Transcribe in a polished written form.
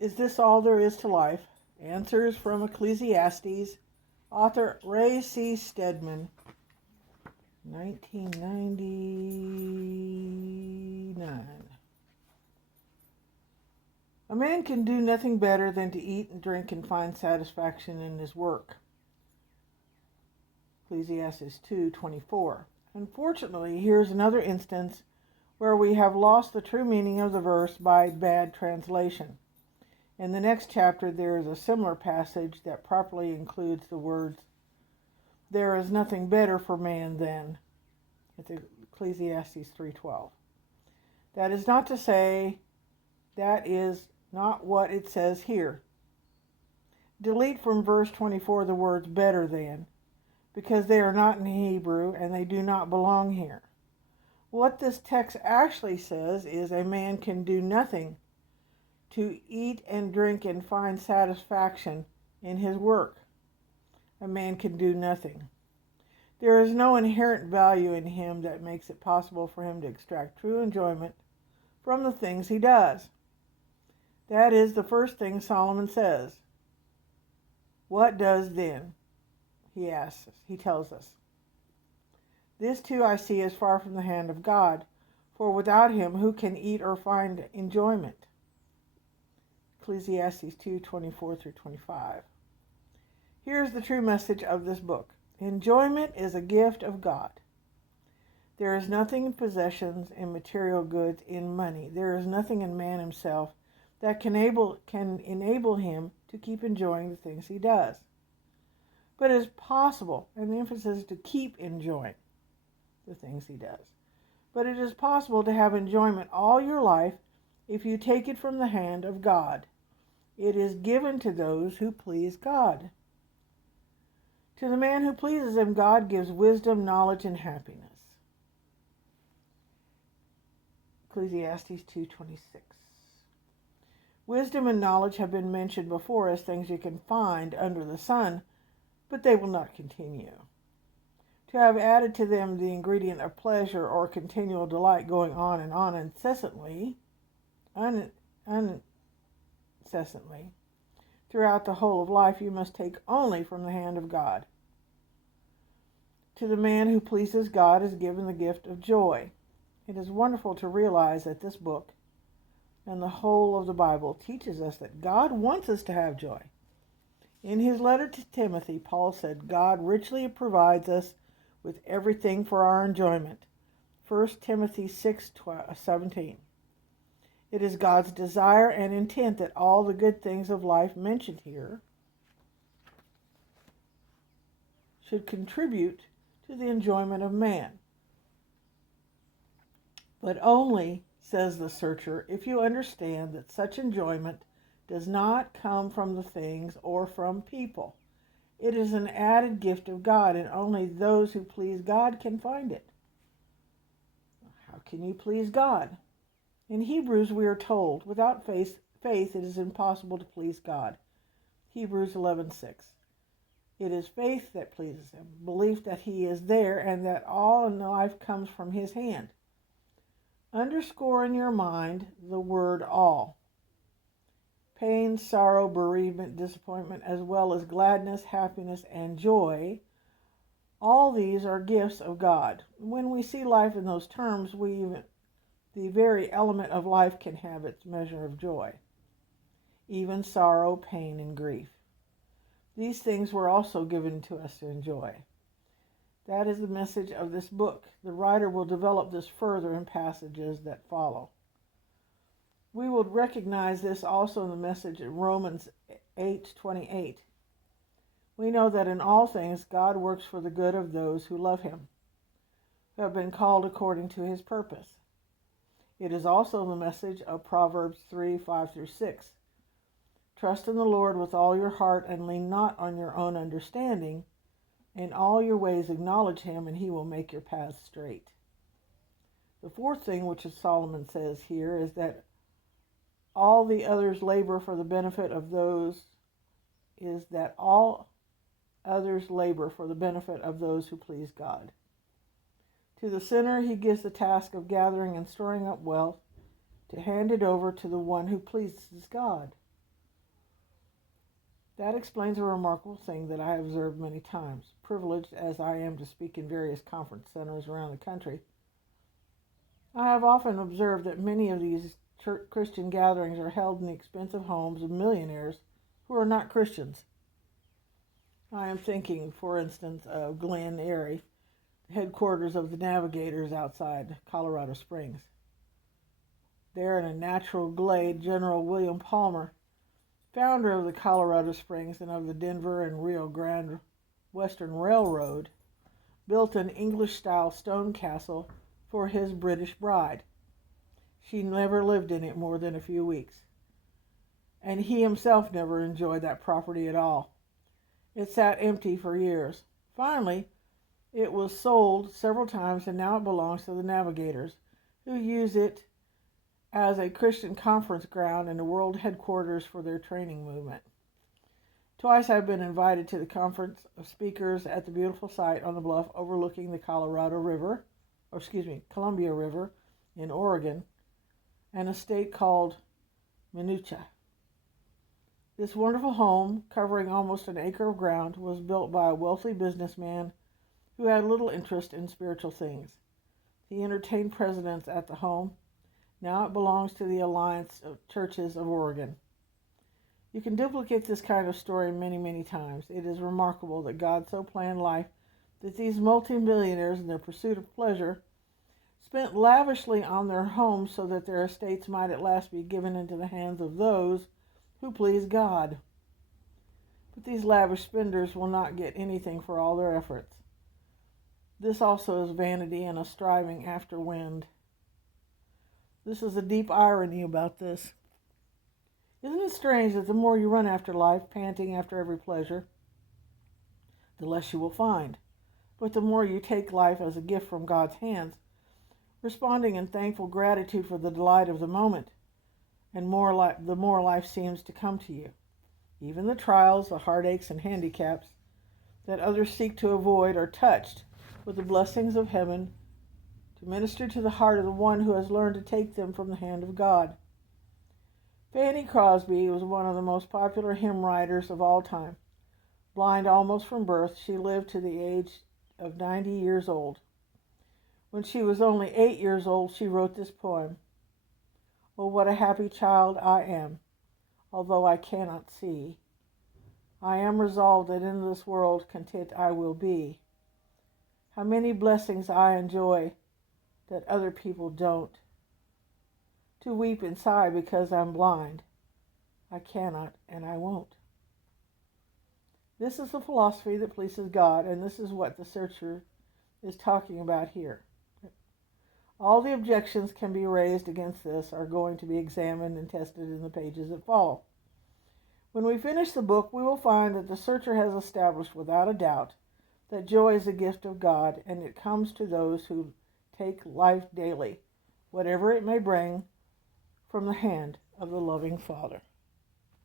Is this all there is to life? Answers from Ecclesiastes. Author Ray C. Stedman, 1999. A man can do nothing better than to eat and drink and find satisfaction in his work. Ecclesiastes 2:24. Unfortunately, here's another instance where we have lost the true meaning of the verse by bad translation. In the next chapter, there is a similar passage that properly includes the words, "There is nothing better for man than." It's Ecclesiastes 3:12. That is not to say that is not what it says here. Delete from verse 24 the words "better than," because they are not in Hebrew and they do not belong here. What this text actually says is a man can do nothing to eat and drink and find satisfaction in his work. A man can do nothing. There is no inherent value in him that makes it possible for him to extract true enjoyment from the things he does. That is the first thing Solomon says. What does then? He asks us. He tells us. This too I see as far from the hand of God, for without him who can eat or find enjoyment? Ecclesiastes 2:24-25. Here's the true message of this book. Enjoyment is a gift of God. There is nothing in possessions, in material goods, in money. There is nothing in man himself that can enable him to keep enjoying the things he does. But it is possible, and the emphasis is to keep enjoying the things he does. But it is possible to have enjoyment all your life if you take it from the hand of God. It is given to those who please God. To the man who pleases him, God gives wisdom, knowledge, and happiness. Ecclesiastes 2:26. Wisdom and knowledge have been mentioned before as things you can find under the sun, but they will not continue. To have added to them the ingredient of pleasure or continual delight going on and on incessantly, throughout the whole of life, you must take only from the hand of God. To the man who pleases God is given the gift of joy. It is wonderful to realize that this book and the whole of the Bible teaches us that God wants us to have joy. In his letter to Timothy, Paul said, God richly provides us with everything for our enjoyment. 1 Timothy 6:17. It is God's desire and intent that all the good things of life mentioned here should contribute to the enjoyment of man. But only, says the searcher, if you understand that such enjoyment does not come from the things or from people. It is an added gift of God, and only those who please God can find it. How can you please God? In Hebrews we are told, without faith it is impossible to please God. Hebrews 11:6. It is faith that pleases him, belief that he is there and that all in life comes from his hand. Underscore in your mind the word all. Pain, sorrow, bereavement, disappointment, as well as gladness, happiness, and joy, all these are gifts of God. When we see life in those terms, the very element of life can have its measure of joy. Even sorrow, pain, and grief. These things were also given to us to enjoy. That is the message of this book. The writer will develop this further in passages that follow. We will recognize this also in the message in Romans 8:28. We know that in all things God works for the good of those who love him, who have been called according to his purpose. It is also the message of Proverbs 3:5-6. Trust in the Lord with all your heart and lean not on your own understanding. In all your ways acknowledge him, and he will make your paths straight. The fourth thing which Solomon says here is that all others labor for the benefit of those who please God. To the sinner he gives the task of gathering and storing up wealth to hand it over to the one who pleases God. That explains a remarkable thing that I have observed many times, privileged as I am to speak in various conference centers around the country. I have often observed that many of these Christian gatherings are held in the expensive homes of millionaires who are not Christians. I am thinking, for instance, of Glen Eyrie, headquarters of the Navigators outside Colorado Springs. There in a natural glade, General William Palmer, founder of the Colorado Springs and of the Denver and Rio Grande Western Railroad, built an English-style stone castle for his British bride. She never lived in it more than a few weeks, and he himself never enjoyed that property at all. It sat empty for years. Finally, it was sold several times, and now it belongs to the Navigators, who use it as a Christian conference ground and the world headquarters for their training movement. Twice I've been invited to the conference of speakers at the beautiful site on the bluff overlooking the Columbia River in Oregon, and a state called Minucha. This wonderful home, covering almost an acre of ground, was built by a wealthy businessman who had little interest in spiritual things. He entertained presidents at the home. Now it belongs to the Alliance of Churches of Oregon. You can duplicate this kind of story many, many times. It is remarkable that God so planned life that these multimillionaires, in their pursuit of pleasure, spent lavishly on their homes so that their estates might at last be given into the hands of those who please God. But these lavish spenders will not get anything for all their efforts. This also is vanity and a striving after wind. This is a deep irony about this. Isn't it strange that the more you run after life, panting after every pleasure, the less you will find? But the more you take life as a gift from God's hands, responding in thankful gratitude for the delight of the moment, and the more life seems to come to you. Even the trials, the heartaches, and handicaps that others seek to avoid are touched with the blessings of heaven to minister to the heart of the one who has learned to take them from the hand of God. Fanny Crosby was one of the most popular hymn writers of all time. Blind almost from birth, she lived to the age of 90 years old. When she was only 8 years old, she wrote this poem. Oh, what a happy child I am, although I cannot see. I am resolved that in this world content I will be. How many blessings I enjoy that other people don't. To weep and sigh because I'm blind. I cannot and I won't. This is the philosophy that pleases God, and this is what the searcher is talking about here. All the objections can be raised against this are going to be examined and tested in the pages that follow. When we finish the book, we will find that the searcher has established without a doubt that joy is a gift of God, and it comes to those who take life daily, whatever it may bring, from the hand of the loving Father.